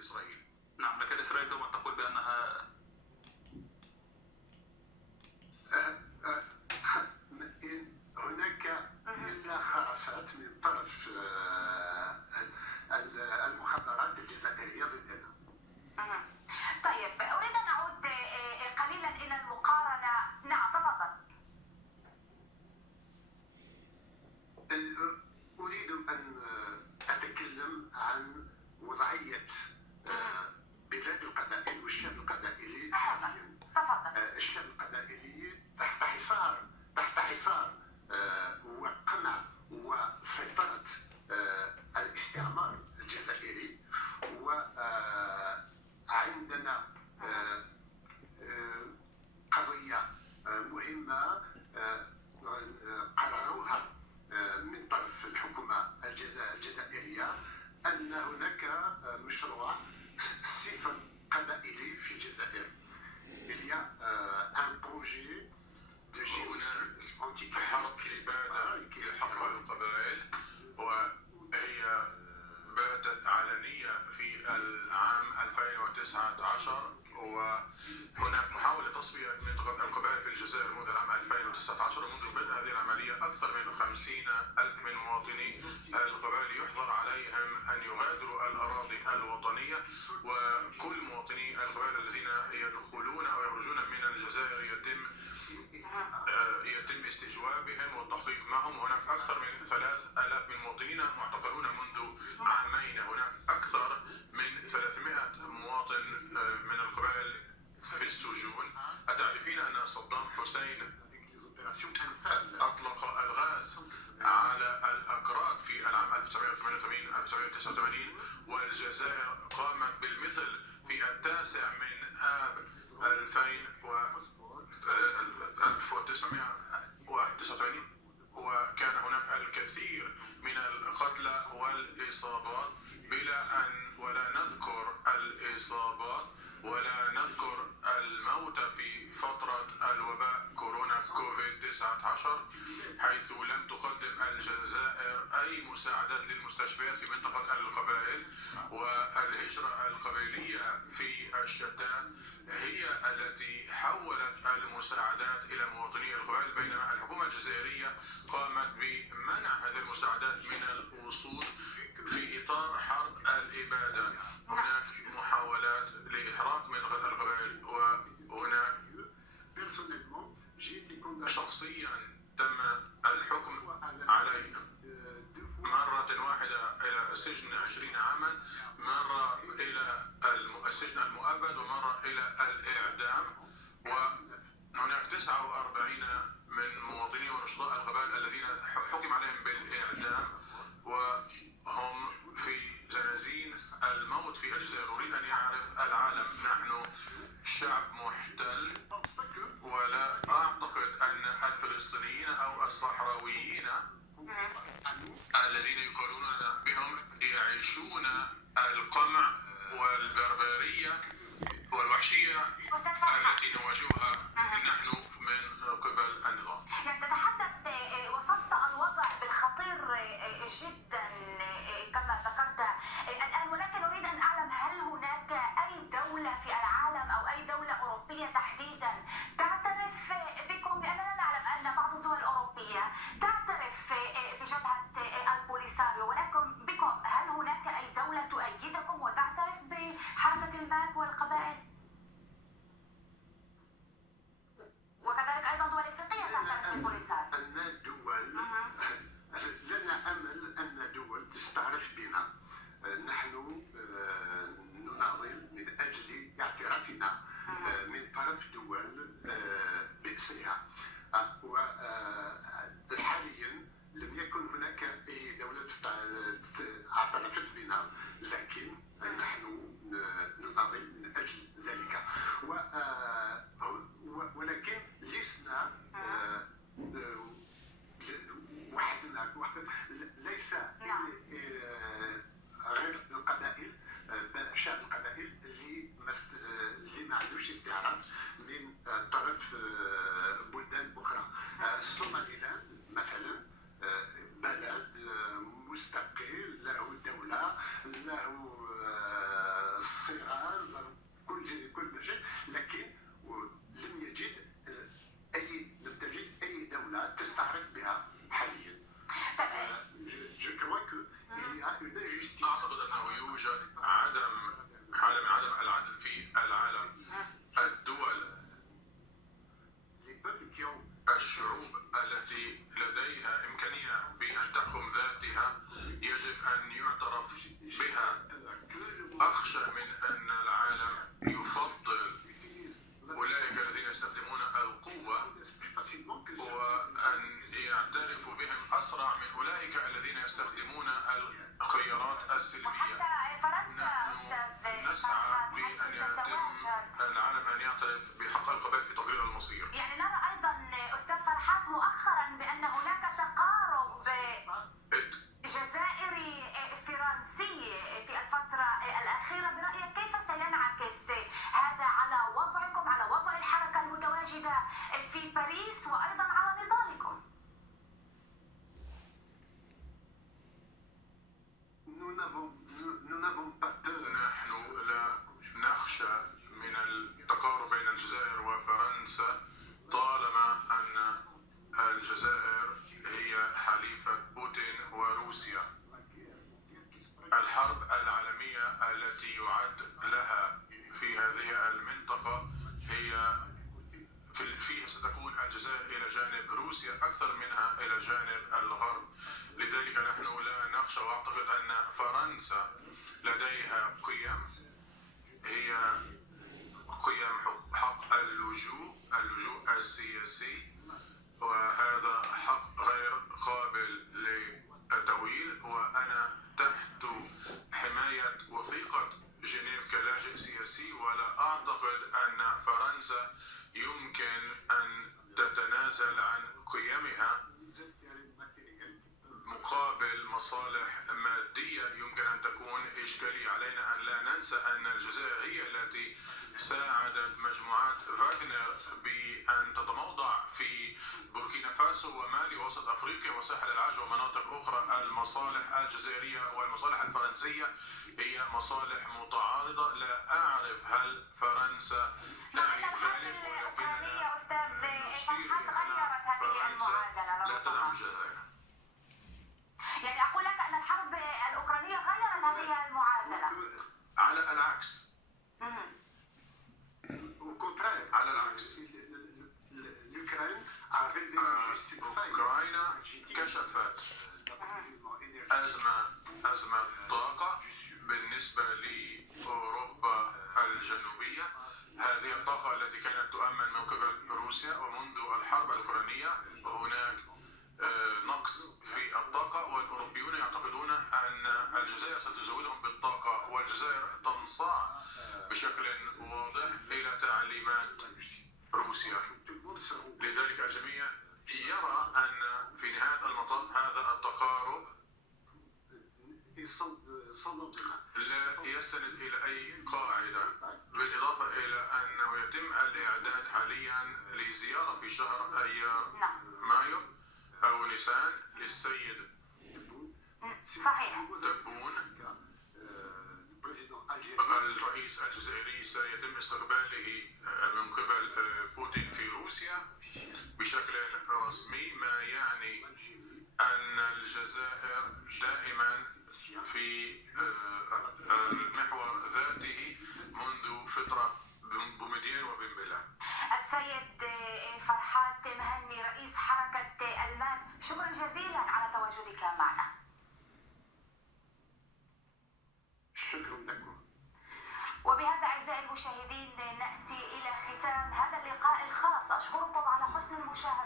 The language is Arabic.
إسرائيل. نعم، لكن إسرائيل دوما تقول بأنها هناك إلا خرافات من طرف المخابرات الجزائرية ضدنا. طيب، أريد أن أعود قليلا إلى المقارنة. نعم، تفضل. أريد أن أتكلم عن وضعية بلاد القبائل والشعب القبائلي حاليا. تفضل. الشعب القبائلي تحت حصار وقمع وسيطرة الاستعمار الجزائري، وعندنا قضية مهمة قرروها من طرف الحكومة الجزائرية، أن هناك مشروع صفر قبائلي في الجزائر. Il y a un projet de génocide anti-حرب لحق القبائل، وهي بدأت علنية في العام 2019، وهناك محاولة تصفية منطقة القبائل في الجزائر منذ العام 2019. ومنذ بدء هذه العملية أكثر من 50,000 من مواطني القبائل يحظر عليهم أن يغادروا الأراضي الوطنية، وكل مواطني القبائل الذين يدخلون أو يخرجون من الجزائر يتم استجوابهم والتحقيق معهم. هناك أكثر من 3,000 من المواطنين معتقلون منذ عامين. هناك أكثر من 300 مواطن من القبائل في السجون. أتعرفين أن صدام حسين أطلق الغاز على الأكراد في العام 1988 والجزائر قامت بالمثل في 9 آب 1989، وكان هناك الكثير من القتلى والإصابات ولا نذكر الإصابات ولا نذكر الموت في فترة الوباء كورونا كوفيد-19، حيث لم تقدم الجزائر أي مساعدات للمستشفيات في منطقة القبائل. والهجرة القبيلية في الشتات هي التي حولت المساعدات إلى مواطني القبائل، بينما الحكومة الجزائرية قامت بمنع هذه المساعدات من الوصول في إطار حرب الإبادة. هناك محاولات لإحراق منطقة القبائل، وهناك شخصيا تم الحكم عليه مرة واحدة إلى السجن 20 عاما، مرة إلى السجن المؤبد، ومرة إلى الإعدام. وهناك 49 من مواطني ونشطاء القبائل الذين حكم عليهم بالإعدام وهم في زنازين الموت في الجزائر. أريد أن يعرف العالم نحن شعب محتل، ولا أعتقد أن الفلسطينيين أو الصحراويين الذين يقولون بهم يعيشون القمع والبربرية والوحشية التي نواجهها نحن من قبل النظام. يعني تتحدث، وصفت الوضع بالخطير جدا كما ذكرت الآن، ولكن أريد أن أعلم هل هناك أي دولة في العالم أو أي دولة أوروبية تحديدا تعترف بكم؟ لأننا نعلم أن بعض الدول الأوروبية تعترف بجبهة البوليساريو، ولكن بكم هل هناك أي دولة تؤيدكم وتعترف بحركة الماك والقبائل؟ وكذلك أيضا دول إفريقية تعترف بالبوليساريو. لنا أمل أن دول تستعرف بنا. نحن نناضل من أجل اعترافنا من طرف دول بأسرها، وحاليا لم يكن هناك أي دولة اعترفت بنا، لكن نحن نناضل من أجل ذلك. ولكن لسنا وحدنا، ليس غير القبائل، شعب القبائل اللي ما عندوش استعراف من طرف بلدان أخرى. الصوماليلاند مثلا بلد مستقل، له دولة، له بها أخشى من أن العالم يفضل أولئك الذين يستخدمون القوة وأن يعترفوا بهم أسرع من أولئك الذين يستخدمون الخيارات السلمية. وحتى فرنسا أستاذ نسعى فرحات حيث بأن يتم تتواجد العالم أن يعترف بحق القبائل في تغيير المصير. يعني نرى أيضا أستاذ فرحات مؤخرا بأن هناك تقارب جزائري فرنسي في الفترة الأخيرة. برأيك كيف سينعكس هذا على وضعكم، على وضع الحركة المتواجدة في باريس وأيضا على نضالكم؟ نحن لا نخشى من التقارب بين الجزائر وفرنسا طالما أن الجزائر هي حليفة بوتين وروسيا. الحرب العالمية التي يعد لها في هذه المنطقة هي فيها ستكون الجزائر إلى جانب روسيا أكثر منها إلى جانب الغرب. لذلك نحن لا نخشى، وأعتقد أن فرنسا لديها قيم هي قيم حق اللجوء السياسي، وهذا حق غير قابل للتأويل. وأنا تحت حماية وثيقة جنيف كلاجئ سياسي، ولا أعتقد أن فرنسا يمكن أن تتنازل عن قيمها مقابل مصالح مادية يمكن أن تكون إشكالية. علينا أن لا ننسى أن الجزائر هي التي ساعدت مجموعات فاغنر بأن تتموضع في بوركينا فاسو ومالي ووسط أفريقيا وساحل العاج ومناطق أخرى. المصالح الجزائرية والمصالح الفرنسية هي مصالح متعارضة. لا أعرف هل فرنسا تعني ذلك، الأوكرانية أستاذ فرحات غيرت هذه المعادلة. لا تدعم الجزائر. يعني أقول لك أن الحرب الأوكرانية غيرت هذه المعادلة. على العكس. على العكس. أوكرانيا كشفت أزمة طاقة بالنسبة لأوروبا الجنوبية. هذه الطاقة التي كانت تؤمن من قبل روسيا، ومنذ الحرب الأوكرانية هناك نقص في الطاقة، والأوروبيون يعتقدون أن الجزائر ستزودهم بالطاقة، والجزائر تنصاع بشكل واضح إلى تعليمات روسيا. لذلك الجميع يرى أن في نهاية المطاف هذا التقارب لا يستند إلى أي قاعدة، بالإضافة إلى أنه يتم الإعداد حاليا لزيارة في شهر أيار مايو أو نيسان للسيد صحيح تبون الرئيس الجزائري. سيتم استقباله من قبل بوتين في روسيا بشكل رسمي، ما يعني أن الجزائر دائما في المحور ذاته منذ فترة بومدين وبنبلة. السيد فرحات مهني رئيس حركة المان، شكرا جزيلا على تواجدك معنا. شكرا لكم. وبهذا أعزائي المشاهدين نأتي إلى ختام هذا اللقاء الخاص. أشكركم على حسن المشاهدة.